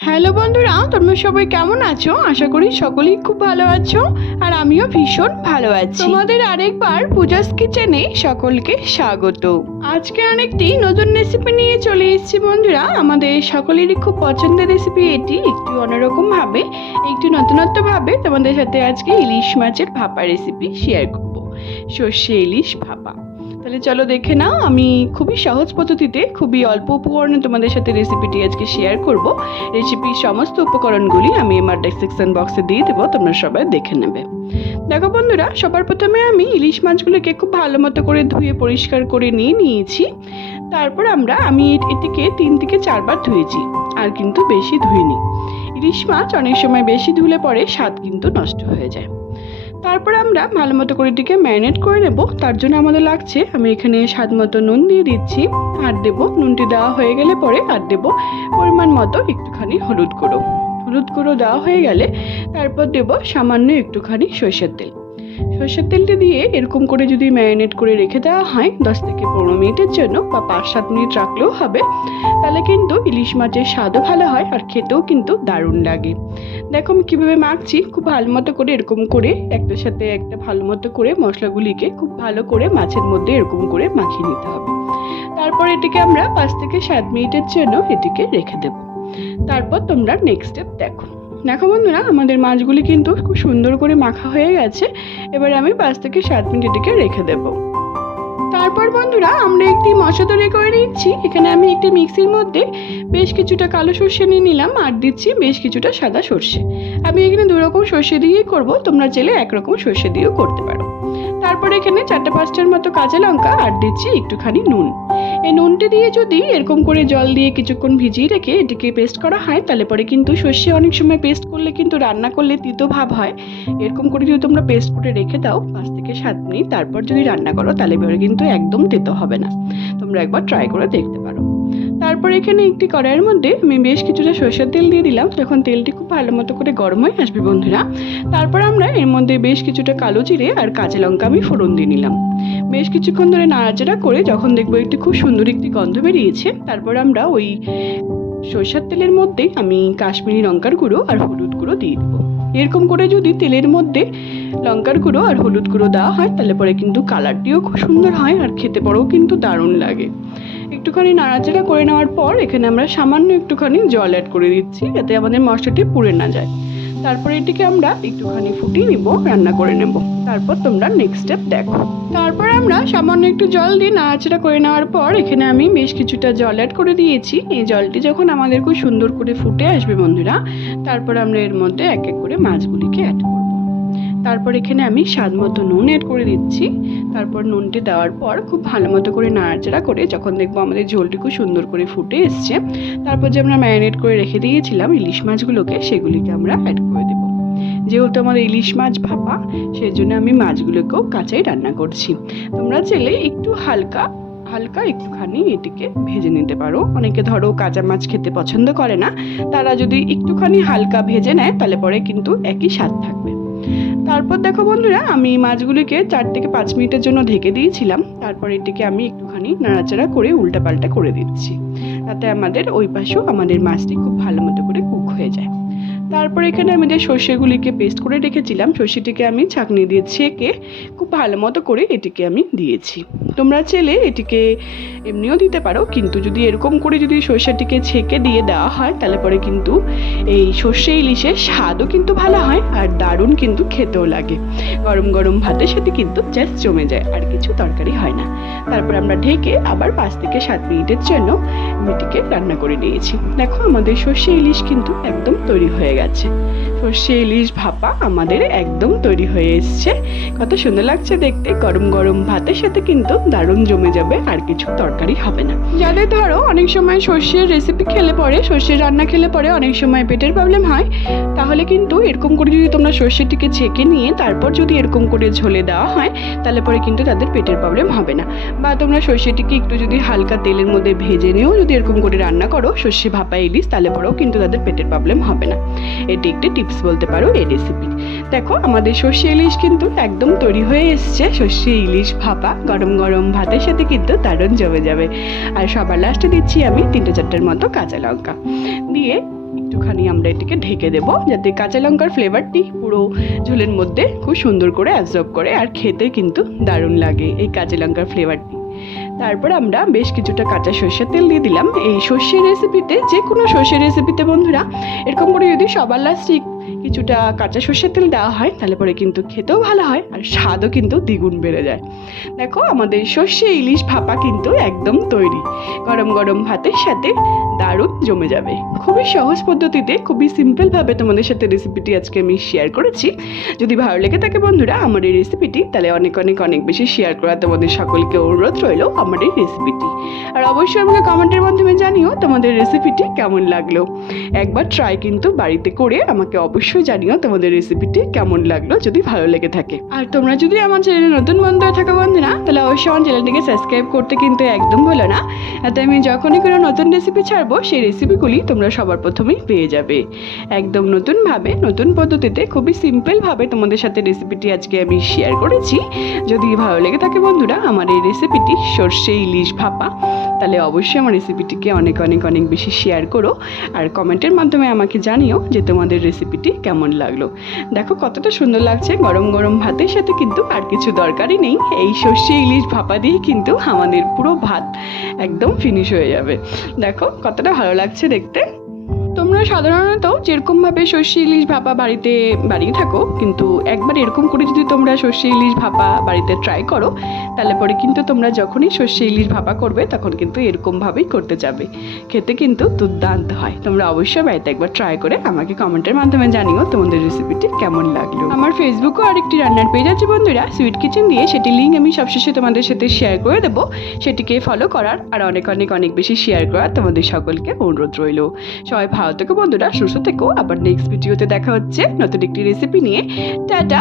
Hello বন্ধুরা, তোমরা সবাই কেমন আছো? আশা করি সকলেই খুব ভালো আছো আর আমিও ভীষণ ভালো আছি। তোমাদের আরেকবার পূজাস কিচেনে সকলকে স্বাগত। আজকে আরেকটি নতুন রেসিপি নিয়ে চলে এসেছি বন্ধুরা। আমাদের সকলেরই খুব পছন্দের রেসিপি এটি। একটু অন্যরকম ভাবে, একটু নতুনত্ব ভাবে তোমাদের সাথে আজকে ইলিশ মাছের ভাপা রেসিপি শেয়ার করব। সর্ষে ইলিশ ভাপা। তাহলে চলো দেখে নাও। আমি খুবই সহজ পদ্ধতিতে, খুবই অল্প উপকরণে তোমাদের সাথে রেসিপিটি আজকে শেয়ার করব। রেসিপির সমস্ত উপকরণগুলি আমি আমার ডেসক্রিপশন বক্সে দিয়ে দেবো, তোমরা সবাই দেখে নেবে। দেখো বন্ধুরা, সবার প্রথমে আমি ইলিশ মাছগুলোকে খুব ভালো মতো করে ধুয়ে পরিষ্কার করে নিয়েছি। তারপর আমি এটিকে 3 থেকে 4 বার ধুয়েছি, আর কিন্তু বেশি ধুইনি। ইলিশ মাছ অনেক সময় বেশি ধুলে পরে স্বাদ কিন্তু নষ্ট হয়ে যায়। তারপর আমরা ভালো মতো করে এটিকে ম্যারিনেট করে নেব। তার জন্য আমাদের লাগছে, আমি এখানে স্বাদ মতো নুন দিয়ে দিচ্ছি, আর দেবো নুনটি দেওয়া হয়ে গেলে পরে আর দেবো পরিমাণ মতো একটুখানি হলুদ গুঁড়ো দেওয়া হয়ে গেলে তারপর দেবো সামান্য একটুখানি সরষের তেল। সরষের তেলটি দিয়ে এরকম করে যদি ম্যারিনেট করে রেখে দেওয়া হয় 10 থেকে 15 মিনিটের জন্য, বা 5-7 মিনিট রাখলেও হবে, তাহলে কিন্তু ইলিশ মাছের স্বাদও ভালো হয় আর খেতেও কিন্তু দারুণ লাগে। দেখো আমি কীভাবে মাখছি। খুব ভালো মতো করে এরকম করে একটার সাথে একটা ভালো মতো করে মশলাগুলিকে খুব ভালো করে মাছের মধ্যে এরকম করে মাখিয়ে নিতে হবে। তারপর এটিকে আমরা 5 থেকে 7 মিনিটের জন্য এটিকে রেখে দেব। তারপর তোমরা নেক্সট স্টেপ দেখো বন্ধুরা, আমাদের মাছগুলি কিন্তু খুব সুন্দর করে মাখা হয়ে গেছে। এবার আমি 5 থেকে 7 মিনিট এটিকে রেখে দেব। তারপর বন্ধুরা, আমরা একটি মশলা তৈরি করে নিচ্ছি। এখানে আমি একটি মিক্সির মধ্যে বেশ কিছুটা কালো সর্ষে নিয়ে নিলাম, আর দিচ্ছি বেশ কিছুটা সাদা সর্ষে। আমি এখানে 2 রকম সর্ষে দিয়েই করব, তোমরা চাইলে 1 রকম সর্ষে দিয়েও করতে পারো। তারপর এখানে 4-5টার মতো কাঁচা লঙ্কা, আর দিচ্ছি একটুখানি নুন। এই নুনটি দিয়ে যদি এরকম করে জল দিয়ে কিছুক্ষণ ভিজিয়ে রেখে এটিকে পেস্ট করা হয়, তাহলে পরে কিন্তু সর্ষে অনেক সময় পেস্ট করলে কিন্তু রান্না করলে তিতো ভাব হয়। এরকম করে যদি তোমরা পেস্ট করে রেখে দাও 5 থেকে 7 মিনিট, তারপর যদি রান্না করো তাহলে পরে কিন্তু একদম তেতো হবে না। তোমরা একবার ট্রাই করে দেখতে পারো। তারপর এখানে একটি কড়াইয়ের মধ্যে আমি বেশ কিছুটা সরষের তেল দিয়ে দিলাম। যখন তেলটি খুব ভালো মতো করে গরম হয়ে আসবে বন্ধুরা, তারপর আমরা এর মধ্যে বেশ কিছুটা কালো জিরে আর কাঁচা লঙ্কা আমি ফোড়ন দিয়ে নিলাম। বেশ কিছুক্ষণ ধরে নাড়াচাড়া করে যখন দেখবো একটি খুব সুন্দর একটি গন্ধ বেরিয়েছে, তারপর আমরা ওই সরষের তেলের মধ্যে আমি কাশ্মীরি লঙ্কার গুঁড়ো আর হলুদ গুঁড়ো দিয়ে দেবো। এরকম করে যদি তেলের মধ্যে লঙ্কার গুঁড়ো আর হলুদ গুঁড়ো দেওয়া হয়, তাহলে পরে কিন্তু কালারটিও খুব সুন্দর হয় আর খেতে পরেও কিন্তু দারুণ লাগে। একটুখানি নাড়াচাড়া করে নেওয়ার পর এখানে আমরা সামান্য একটুখানি জল অ্যাড করে দিচ্ছি, যাতে আমাদের মশলাটি পুড়ে না যায়। তারপর এটিকে আমরা একটুখানি ফুটিয়ে নিব, রান্না করে নেব। তারপর তোমরা নেক্সট স্টেপ দেখো। তারপর আমরা সামান্য একটু জল দিয়ে নাড়াচাড়া করে নেওয়ার পর এখানে আমি বেশ কিছুটা জল অ্যাড করে দিয়েছি। এই জলটি যখন আমাদের খুব সুন্দর করে ফুটে আসবে বন্ধুরা, তারপর আমরা এর মধ্যে এক এক করে মাছগুলিকে অ্যাড করব। তারপর এখানে আমি স্বাদ মতো নুন অ্যাড করে দিচ্ছি। তারপর নুনটি দেওয়ার পর খুব ভালো মতো করে নাড়াচাড়া করে যখন দেখবো আমাদের ঝোলটি খুব সুন্দর করে ফুটে এসছে, তারপর যে আমরা ম্যারিনেট করে রেখে দিয়েছিলাম ইলিশ মাছগুলোকে, সেগুলিকে আমরা অ্যাড করে দেবো। যেহেতু আমাদের ইলিশ মাছ ভাপা, সেই জন্য আমি মাছগুলোকেও কাঁচাই রান্না করছি। তোমরা চাইলে একটু হালকা একটুখানি এটিকে ভেজে নিতে পারো। অনেকে ধরো কাঁচা মাছ খেতে পছন্দ করে না, তারা যদি একটুখানি হালকা ভেজে নেয় তাহলে পরে কিন্তু একই স্বাদ থাকবে। তারপর দেখো বন্ধুরা, আমি মাছগুলিকে 4 থেকে 5 মিনিটের জন্য ঢেকে দিয়েছিলাম। তারপর এটিকে আমি একটুখানি নাড়াচাড়া করে উল্টাপাল্টা করে দিচ্ছি, তাতে আমাদের ওই পাশেও আমাদের মাছটি খুব ভালো মতো করে কুক হয়ে যায়। তারপর এখানে আমি যে সর্ষেগুলিকে পেস্ট করে রেখেছিলাম, সর্ষেটিকে আমি ছাঁকনি দিয়ে ছেঁকে খুব ভালো মতো করে এটিকে আমি দিয়েছি। তোমরা চাইলে এটিকে এমনিও দিতে পারো, কিন্তু যদি এরকম করে যদি সর্ষেটিকে ছেঁকে দিয়ে দেওয়া হয়, তাহলে পরে কিন্তু এই সর্ষে ইলিশের স্বাদও কিন্তু ভালো হয় আর দারুণ কিন্তু খেতেও লাগে। গরম গরম ভাতের সাথে কিন্তু জাস্ট জমে যায়, আর কিছু তরকারি হয় না। তারপর আমরা ঢেকে আবার 5 থেকে 7 মিনিটের জন্য এটিকে রান্না করে নিয়েছি। দেখো আমাদের সর্ষে ইলিশ কিন্তু একদম তৈরি হয়ে গেছে। সর্ষে ইলিশ ভাপা আমাদের একদম তৈরি হয়ে এসছে। কত সুন্দর লাগছে দেখতে। গরম গরম ভাতের সাথে কিন্তু দারুণ জমে যাবে, আর কিছু তরকারি হবে না। যাদের ধরো অনেক সময় সর্ষের রেসিপি খেলে পরে, সর্ষের রান্না খেলে পরে অনেক সময় পেটের প্রবলেম হয়, তাহলে কিন্তু এরকম করে যদি তোমরা সর্ষেটিকে ছেঁকে নিয়ে তারপর যদি এরকম করে ঝোলে দেওয়া হয়, তাহলে পরে কিন্তু তাদের পেটের প্রবলেম হবে না। বা তোমরা সর্ষেটিকে একটু যদি হালকা তেলের মধ্যে ভেজে নিয়েও যদি এরকম করে রান্না করো সর্ষে ভাপা ইলিশ, তাহলে পরেও কিন্তু তাদের পেটের প্রবলেম হবে না। এটি একটি টিপস বলতে পারো এই রেসিপির। দেখো আমাদের সর্ষে ইলিশ কিন্তু একদম তৈরি হয়ে এসছে। সর্ষে ইলিশ ভাপা গরম গরম ভাতের সাথে কিন্তু দারুণ জমে যাবে। আর সবার লাস্টে দিচ্ছি আমি 3-4টার মতো কাঁচা লঙ্কা দিয়ে একটুখানি আমরা এটাকে ঢেকে দেবো, যাতে কাঁচা লঙ্কার ফ্লেভারটি পুরো ঝোলের মধ্যে খুব সুন্দর করে অ্যাবজর্ব করে, আর খেতে কিন্তু দারুণ লাগে এই কাঁচা লঙ্কার ফ্লেভারটি। তারপর আমরা বেশ কিছুটা কাঁচা সর্ষের তেল দিয়ে দিলাম। এই সর্ষের রেসিপিতে, যে কোনো সর্ষের রেসিপিতে বন্ধুরা এরকম করে যদি সবার লাস্টে কিছুটা কাঁচা সর্ষের তেল দেওয়া হয় তাহলে পরে কিন্তু খেতেও ভালো হয় আর স্বাদও কিন্তু দ্বিগুণ বেড়ে যায়। দেখো আমাদের সর্ষে ইলিশ ভাপা কিন্তু একদম তৈরি। গরম গরম ভাতের সাথে দারুণ জমে যাবে। খুবই সহজ পদ্ধতিতে, খুবই সিম্পলভাবে তোমাদের সাথে রেসিপিটি আজকে আমি শেয়ার করেছি। যদি ভালো লেগে থাকে বন্ধুরা আমার এই রেসিপিটি, তাহলে অনেক অনেক অনেক বেশি শেয়ার করা তোমাদের সকলকে অনুরোধ রইল আমার এই রেসিপিটি। আর অবশ্যই আমাকে কমেন্টের মাধ্যমে জানিও তোমাদের রেসিপিটি কেমন লাগলো। একবার ট্রাই কিন্তু বাড়িতে করে আমাকে অবশ্যই জানিও তোমাদের রেসিপিটি কেমন লাগলো, যদি ভালো লেগে থাকে। আর তোমরা যদি আমার চ্যানেলে নতুন বন্ধু হয়ে থাকো বন্ধুরা, তাহলে অবশ্যই আমার চ্যানেলটিকে সাবস্ক্রাইব করতে কিন্তু একদম ভুলো না। এতে আমি যখনই কোনো নতুন রেসিপি ছাড়বো সেই রেসিপিগুলি তোমরা সবার প্রথমেই পেয়ে যাবে। একদম নতুনভাবে, নতুন পদ্ধতিতে, খুবই সিম্পলভাবে তোমাদের সাথে রেসিপিটি আজকে আমি শেয়ার করেছি। যদি ভালো লেগে থাকে বন্ধুরা আমার এই রেসিপিটি সর্ষে ইলিশ ভাপা, তাহলে অবশ্যই আমার রেসিপিটিকে অনেক অনেক অনেক বেশি শেয়ার করো আর কমেন্টের মাধ্যমে আমাকে জানিও যে তোমাদের রেসিপিটি কেমন লাগলো। দেখো কতটা সুন্দর লাগছে, গরম গরম ভাতের সাথে কিন্তু আর কিছু দরকারই নেই, এই সর্ষে ইলিশ ভাপা দিয়ে কিন্তু আমাদের পুরো ভাত একদম ফিনিশ হয়ে যাবে। দেখো কতটা ভালো লাগছে দেখতে। তোমরা সাধারণত যেরকমভাবে সর্ষে ইলিশ ভাপা বাড়িতে বানিয়ে থাকো, কিন্তু একবার এরকম করে যদি তোমরা সর্ষে ইলিশ ভাপা বাড়িতে ট্রাই করো, তাহলে পরে কিন্তু তোমরা যখনই সর্ষে ইলিশ ভাপা করবে তখন কিন্তু এরকমভাবেই করতে যাবে। খেতে কিন্তু দুর্দান্ত হয়। তোমরা অবশ্যই বাড়িতে একবার ট্রাই করে আমাকে কমেন্টের মাধ্যমে জানিও তোমাদের রেসিপিটি কেমন লাগলো। আমার ফেসবুকেও আরেকটি রান্নার পেজ আছে বন্ধুরা, সুইট কিচেন দিয়ে, সেটি লিঙ্ক আমি সবশেষে তোমাদের সাথে শেয়ার করে দেবো। সেটিকে ফলো করার আর অনেক অনেক অনেক বেশি শেয়ার করার তোমাদের সকলকে অনুরোধ রইল। সবাই ভালো থেকো বন্ধুরা, সুস্থ থেকো। আবার নেক্সট ভিডিওতে দেখা হচ্ছে নতুন একটি রেসিপি নিয়ে। টাটা।